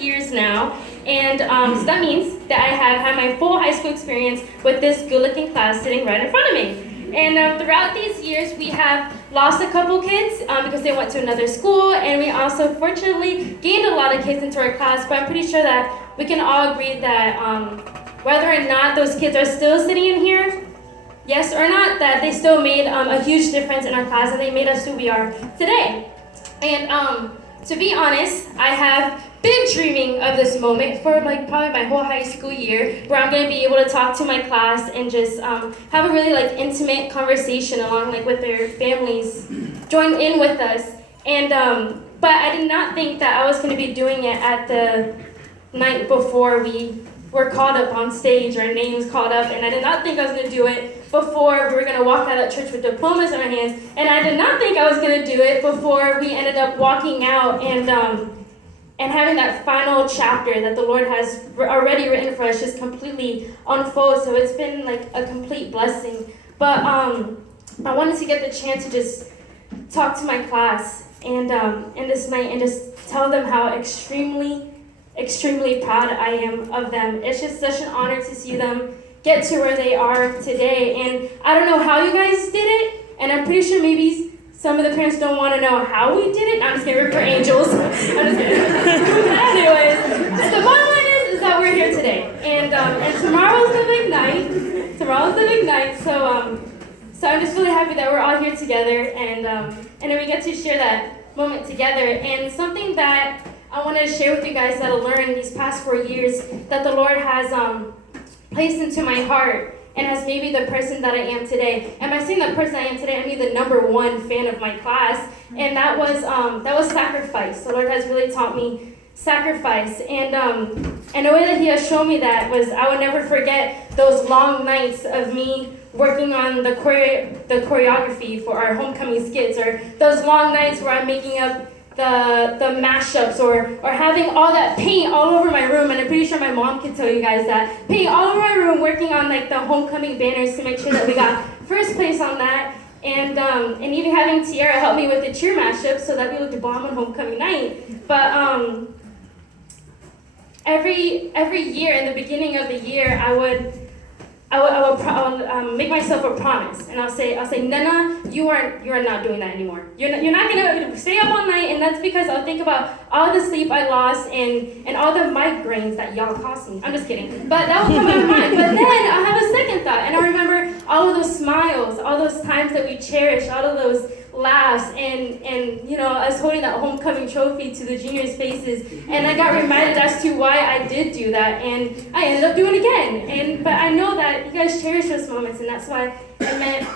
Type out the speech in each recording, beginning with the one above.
years now, and so that means that I have had my full high school experience with this good-looking class sitting right in front of me. And throughout these years, we have lost a couple kids because they went to another school, and we also fortunately gained a lot of kids into our class, but I'm pretty sure that we can all agree that whether or not those kids are still sitting in here, yes or not, that they still made a huge difference in our class, and they made us who we are today. And to be honest, I have been dreaming of this moment for like probably my whole high school year, where I'm going to be able to talk to my class and just have a really like intimate conversation along like with their families join in with us. And but I did not think that I was going to be doing it at the night before we were called up on stage, our names called up, and I did not think I was going to do it before we were going to walk out of church with diplomas in our hands, and I did not think I was going to do it before we ended up walking out and having that final chapter that the Lord has already written for us just completely unfold. So it's been like a complete blessing. But I wanted to get the chance to just talk to my class and this night and just tell them how extremely proud I am of them. It's just such an honor to see them get to where they are today. And I don't know how you guys did it, and I'm pretty sure maybe some of the parents don't want to know how we did it. I'm just kidding, we're angels. I'm just kidding. Anyways, the bottom line is that we're here today. And tomorrow's the big night. Tomorrow's the big night. So I'm just really happy that we're all here together, and then we get to share that moment together. And something that I want to share with you guys that I learned these past 4 years that the Lord has placed into my heart and has made me the person that I am today. And by saying the person I am today, I mean the number one fan of my class, and that was sacrifice. The Lord has really taught me sacrifice, and the way that He has shown me that was I would never forget those long nights of me working on the choreography for our homecoming skits, or those long nights where I'm making up the mashups, or having all that paint all over my room. And I'm pretty sure my mom can tell you guys that paint all over my room, working on like the homecoming banners to make sure that we got first place on that, and even having Tiara help me with the cheer mashup so that we looked bomb on homecoming night. But every year in the beginning of the year, I would make myself a promise, and I'll say, Nena, you are not doing that anymore. You're not gonna stay up all night, and that's because I'll think about all the sleep I lost and all the migraines that y'all caused me. I'm just kidding, but that will come out of mind. But then I'll have a second thought, and I remember all of those smiles, all those times that we cherished, all of those laughs, and you know, us holding that homecoming trophy to the juniors' faces, and I got reminded as to why I did do that, and I ended up doing it again. But I know that you guys cherish those moments, and that's why it meant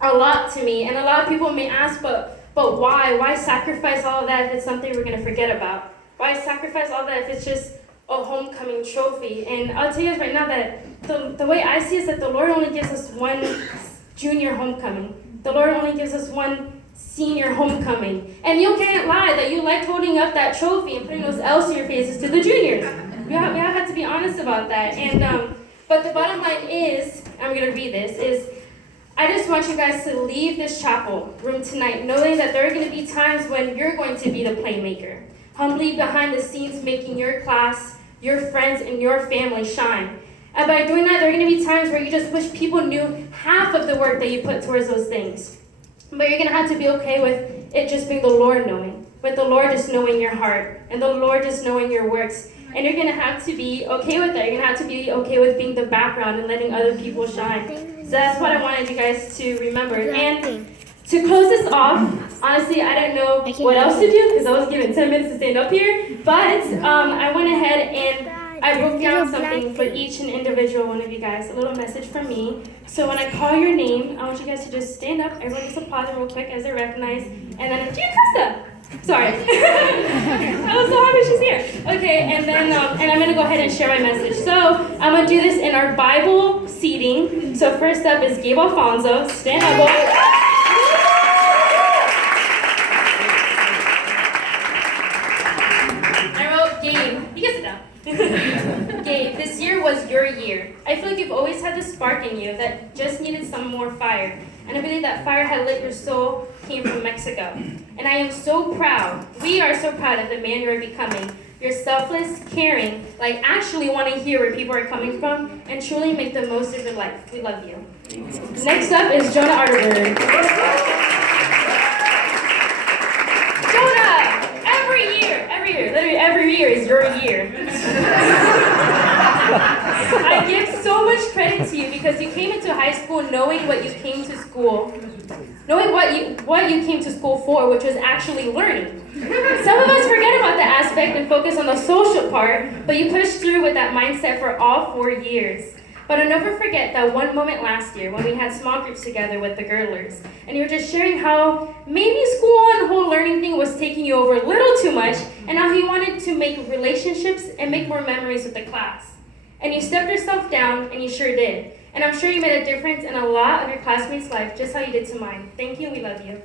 a lot to me. And a lot of people may ask, but why? Why sacrifice all of that if it's something we're gonna forget about? Why sacrifice all that if it's just a homecoming trophy? And I'll tell you guys right now that the way I see it is that the Lord only gives us one junior homecoming. The Lord only gives us one senior homecoming. And you can't lie that you liked holding up that trophy and putting those L's to your faces to the juniors. We all have to be honest about that. And but the bottom line is, I'm going to read this, is I just want you guys to leave this chapel room tonight knowing that there are going to be times when you're going to be the playmaker, humbly behind the scenes making your class, your friends, and your family shine. And by doing that, there are going to be times where you just wish people knew half of the work that you put towards those things. But you're going to have to be okay with it just being the Lord knowing, with the Lord just knowing your heart, and the Lord just knowing your works. And you're going to have to be okay with that. You're going to have to be okay with being the background and letting other people shine. So that's what I wanted you guys to remember. And to close this off, honestly, I didn't know what else to do because I was given 10 minutes to stand up here. But I went ahead and I wrote down something for each and individual one of you guys, a little message from me. So when I call your name, I want you guys to just stand up. Everyone just applaud real quick as they're recognized. And then, Gia sorry. I was so happy she's here. Okay, and then and I'm going to go ahead and share my message. So I'm going to do this in our Bible seating. So first up is Gabe Alfonso. Stand up, boy. Gabe, this year was your year. I feel like you've always had the spark in you that just needed some more fire. And I believe that fire had lit your soul came from Mexico. And I am so proud, we are so proud of the man you are becoming. You're selfless, caring, like actually want to hear where people are coming from, and truly make the most of your life. We love you. Next up is Jonah Arterberg. Jonah! Literally every year is your year. I give so much credit to you because you came into high school knowing what you came to school, knowing what you came to school for, which was actually learning. Some of us forget about that aspect and focus on the social part, but you pushed through with that mindset for all 4 years. But I'll never forget that one moment last year when we had small groups together with the girdlers, and you were just sharing how maybe school and the whole learning thing was taking you over a little too much, and how you wanted to make relationships and make more memories with the class. And you stepped yourself down, and you sure did. And I'm sure you made a difference in a lot of your classmates' life, just how you did to mine. Thank you, we love you.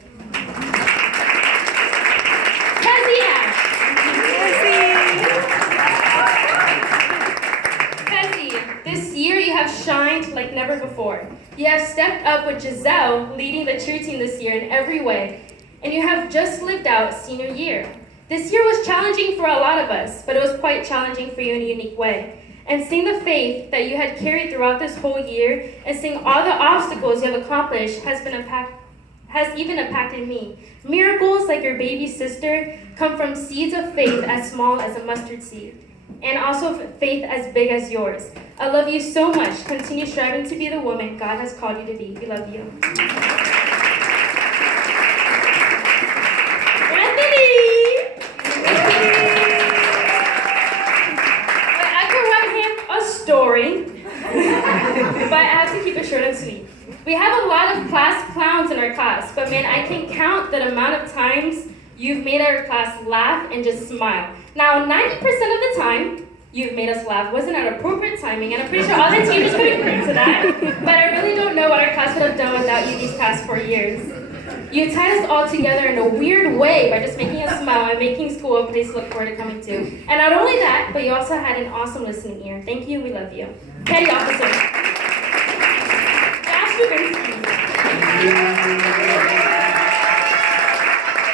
This year you have shined like never before. You have stepped up with Giselle leading the cheer team this year in every way, and you have just lived out senior year. This year was challenging for a lot of us, but it was quite challenging for you in a unique way. And seeing the faith that you had carried throughout this whole year, and seeing all the obstacles you have accomplished has even impacted me. Miracles like your baby sister come from seeds of faith as small as a mustard seed, and also faith as big as yours. I love you so much. Continue striving to be the woman God has called you to be. We love you. Anthony! I could write him a story, but I have to keep it short and sweet. We have a lot of class clowns in our class, but man, I can count the amount of times you've made our class laugh and just smile. Now, 90% of the time, you've made us laugh wasn't at appropriate timing, and I'm pretty sure all the teachers could agree to that, but I really don't know what our class would have done without you these past 4 years. You tied us all together in a weird way by just making us smile and making school a place to look forward to coming to. And not only that, but you also had an awesome listening ear. Thank you, we love you. Petty Officer. Josh Rubinsky.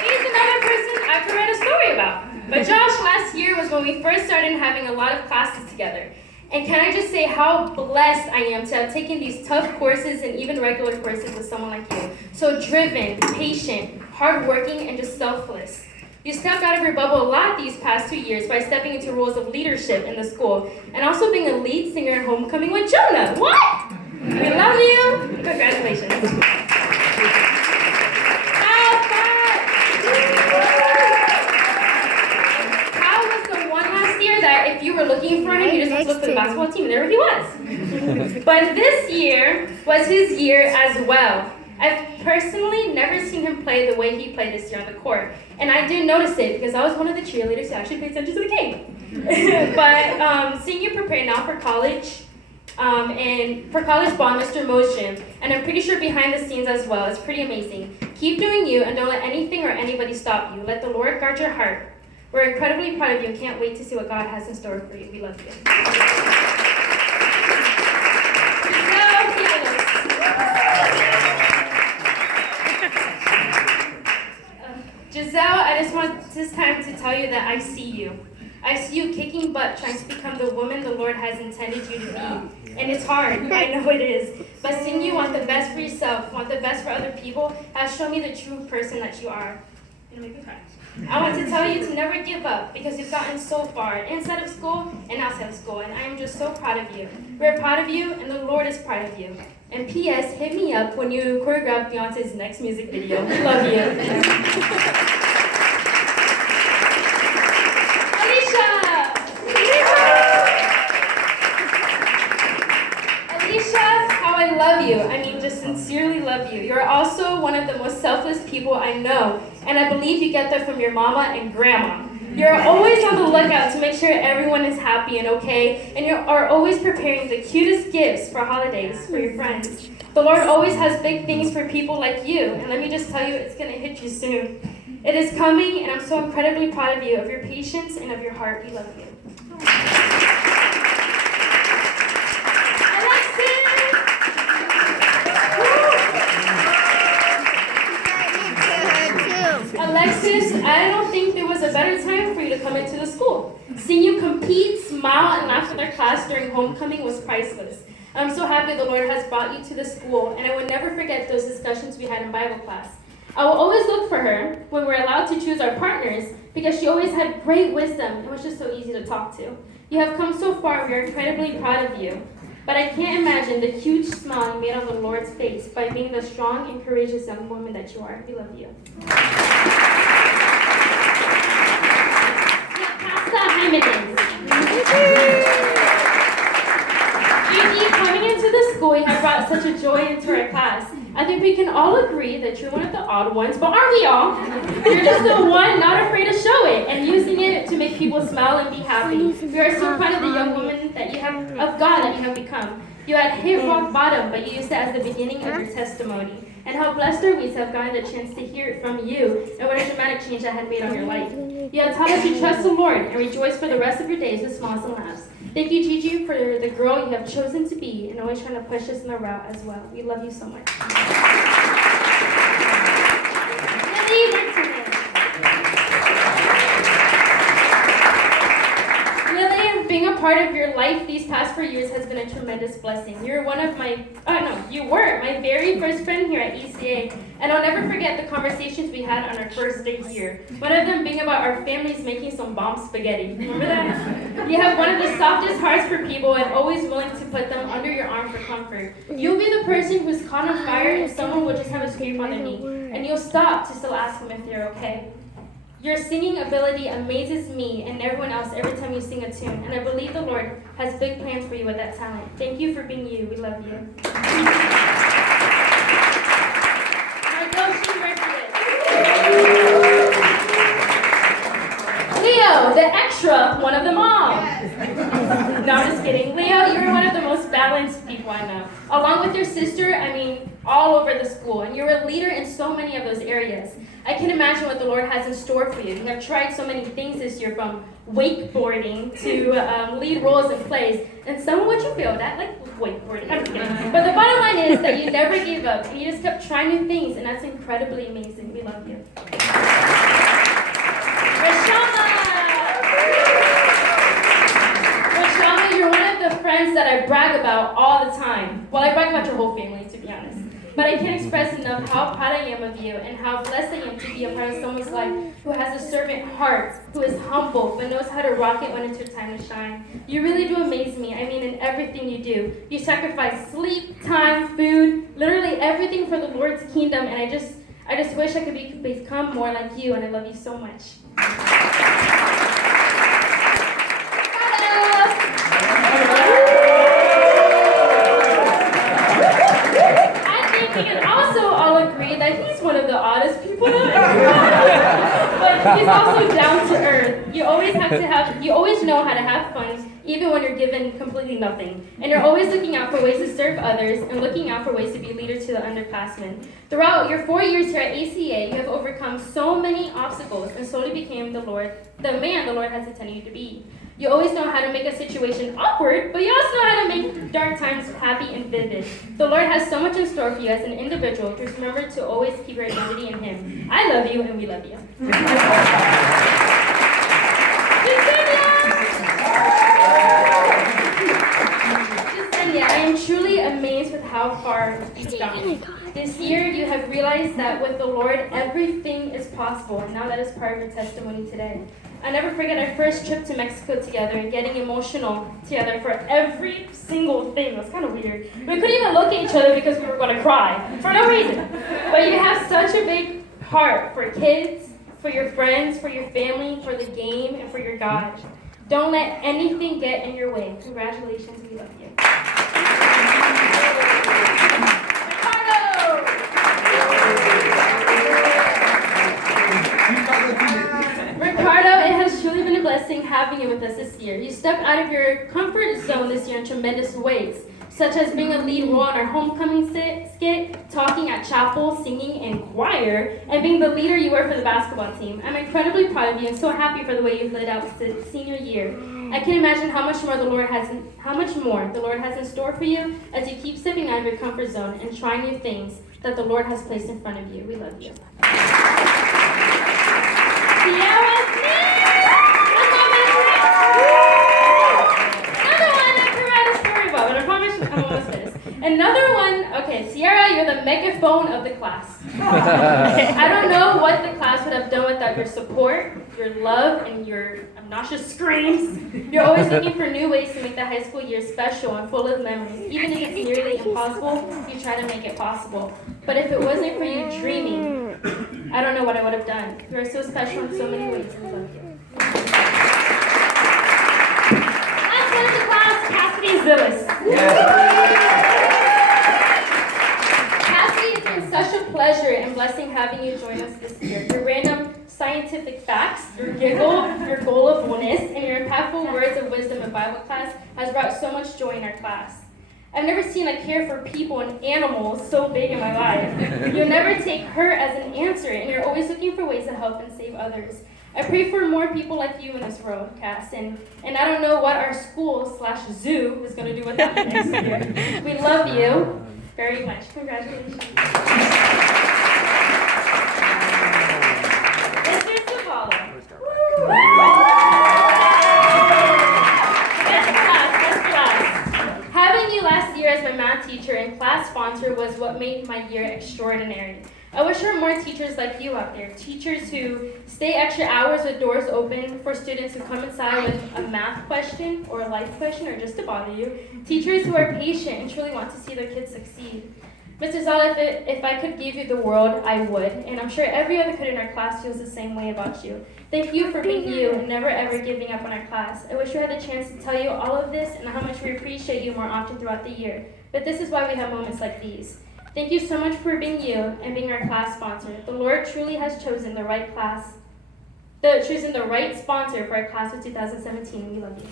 He's another person I could write a story about. But Josh, last year was when we first started having a lot of classes together. And can I just say how blessed I am to have taken these tough courses and even regular courses with someone like you. So driven, patient, hardworking, and just selfless. You stepped out of your bubble a lot these past 2 years by stepping into roles of leadership in the school and also being a lead singer at Homecoming with Jonah. What? We love you. Congratulations. If you were looking for him, you just had to look for the basketball team, and there he was. But this year was his year as well. I've personally never seen him play the way he played this year on the court, and I didn't notice it because I was one of the cheerleaders who actually paid attention to the game. But seeing you prepare now for college, and for college ball, Mr. Motion, and I'm pretty sure behind the scenes as well, it's pretty amazing. Keep doing you, and don't let anything or anybody stop you. Let the Lord guard your heart. We're incredibly proud of you and can't wait to see what God has in store for you. We love you. Giselle, I just want this time to tell you that I see you. I see you kicking butt, trying to become the woman the Lord has intended you to be. And it's hard, I know it is. But seeing you want the best for yourself, want the best for other people, has shown me the true person that you are. You're gonna make me cry. I want to tell you to never give up because you've gotten so far inside of school and outside of school, and I am just so proud of you. We're proud of you, and the Lord is proud of you. And P.S., hit me up when you choreograph Beyonce's next music video. We love you. Alicia, how I love you. I mean, just sincerely love you. You're also one of the most selfless people I know, and I believe you get that from your mama and grandma. You're always on the lookout to make sure everyone is happy and okay, and you are always preparing the cutest gifts for holidays for your friends. The Lord always has big things for people like you, and let me just tell you, it's going to hit you soon. It is coming, and I'm so incredibly proud of you, of your patience and of your heart. We love you. Alexis, I don't think there was a better time for you to come into the school. compete, smile, and laugh with our class during homecoming was priceless. I'm so happy the Lord has brought you to the school, and I will never forget those discussions we had in Bible class. I will always look for her when we're allowed to choose our partners because she always had great wisdom and was just so easy to talk to. You have come so far, we are incredibly proud of you. But I can't imagine the huge smile you made on the Lord's face by being the strong and courageous young woman that you are. We love you. Gigi, coming into the school, you have brought such a joy into our class. I think we can all agree that you're one of the odd ones, but aren't we all? You're just the one not afraid to show it and using it to make people smile and be happy. We are so proud of the young woman that you have, of God that you have become. You had hit rock bottom, but you used it as the beginning of your testimony. And how blessed are we to have gotten the chance to hear it from you and what a dramatic change that had made on your life. You have taught us to trust the Lord and rejoice for the rest of your days with smiles and laughs. Thank you, Gigi, for the girl you have chosen to be and always trying to push us in the route as well. We love you so much. Being a part of your life these past 4 years has been a tremendous blessing. You were my very first friend here at ECA, and I'll never forget the conversations we had on our first day here. One of them being about our families making some bomb spaghetti. Remember that? You have one of the softest hearts for people and always willing to put them under your arm for comfort. You'll be the person who's caught on fire if someone will just have a scrape on their knee, and you'll stop to still ask them if they're okay. Your singing ability amazes me and everyone else every time you sing a tune, and I believe the Lord has big plans for you with that talent. Thank you for being you. We love you. Leo, the extra, one of them all. No, I'm just kidding. Leo, you're one of the most balanced people I know. Along with your sister, all over the school, and you're a leader in so many of those areas. I can imagine what the Lord has in store for you. You have tried so many things this year, from wakeboarding to lead roles in plays. And some of what you failed at, like wakeboarding, I'm just kidding. But the bottom line is that you never gave up, and you just kept trying new things, and that's incredibly amazing. We love you. Rashama, you're one of the friends that I brag about all the time. Well, I brag about your whole family, to be honest. But I can't express enough how proud I am of you and how blessed I am to be a part of someone's life who has a servant heart, who is humble, but knows how to rock it when it's your time to shine. You really do amaze me. In everything you do. You sacrifice sleep, time, food, literally everything for the Lord's kingdom, and I just wish I could become more like you, and I love you so much. We can also all agree that he's one of the oddest people ever. But he's also down to earth. You always know how to have fun, even when you're given completely nothing. And you're always looking out for ways to serve others and looking out for ways to be a leader to the underclassmen. Throughout your 4 years here at ACA, you have overcome so many obstacles and slowly became the man the Lord has intended you to be. You always know how to make a situation awkward, but you also know how to make dark times happy and vivid. The Lord has so much in store for you as an individual. Just remember to always keep your identity in Him. I love you, and we love you. Jasenia, I am truly amazed with how far you've gone. This year, you have realized that with the Lord, everything is possible, and now that is part of your testimony today. I never forget our first trip to Mexico together and getting emotional together for every single thing. It was kind of weird. We couldn't even look at each other because we were going to cry for no reason. But you have such a big heart for kids, for your friends, for your family, for the game, and for your God. Don't let anything get in your way. Congratulations, we love you. Ricardo, it has truly been a blessing having you with us this year. You stepped out of your comfort zone this year in tremendous ways, such as being a lead role on our homecoming skit, talking at chapel, singing in choir, and being the leader you were for the basketball team. I'm incredibly proud of you and so happy for the way you've laid out the senior year. I can imagine how much more the Lord has in store for you as you keep stepping out of your comfort zone and trying new things that the Lord has placed in front of you. We love you. Sierra Smith! Another one, okay, Sierra, you're the megaphone of the class. I don't know what the class would have done without your support, your love, and your obnoxious screams. You're always looking for new ways to make the high school year special and full of memories. Even if it's nearly impossible, you try to make it possible. But if it wasn't for you dreaming, I don't know what I would have done. You are so special in so many ways, and we love you. Last one in the class, Cassidy Zillis. Cassidy, it's been such a pleasure and blessing having you join us this year. Your random scientific facts, your giggle, your gullibility, and your impactful words of wisdom in Bible class has brought so much joy in our class. I've never seen a care for people and animals so big in my life. You'll never take hurt as an answer, and you're always looking for ways to help and save others. I pray for more people like you in this world, Cass, and I don't know what our school/zoo is going to do without you next year. We love you very much. Congratulations. Mr. Zavala. Best class. Having you last year as my math teacher and class sponsor was what made my year extraordinary. I wish there were more teachers like you out there, teachers who stay extra hours with doors open for students who come inside with a math question or a life question or just to bother you, teachers who are patient and truly want to see their kids succeed. Mr. Zala, if I could give you the world, I would, and I'm sure every other kid in our class feels the same way about you. Thank you for being you and never ever giving up on our class. I wish we had the chance to tell you all of this and how much we appreciate you more often throughout the year, but this is why we have moments like these. Thank you so much for being you and being our class sponsor. The Lord truly has chosen the right sponsor for our class of 2017. We love you.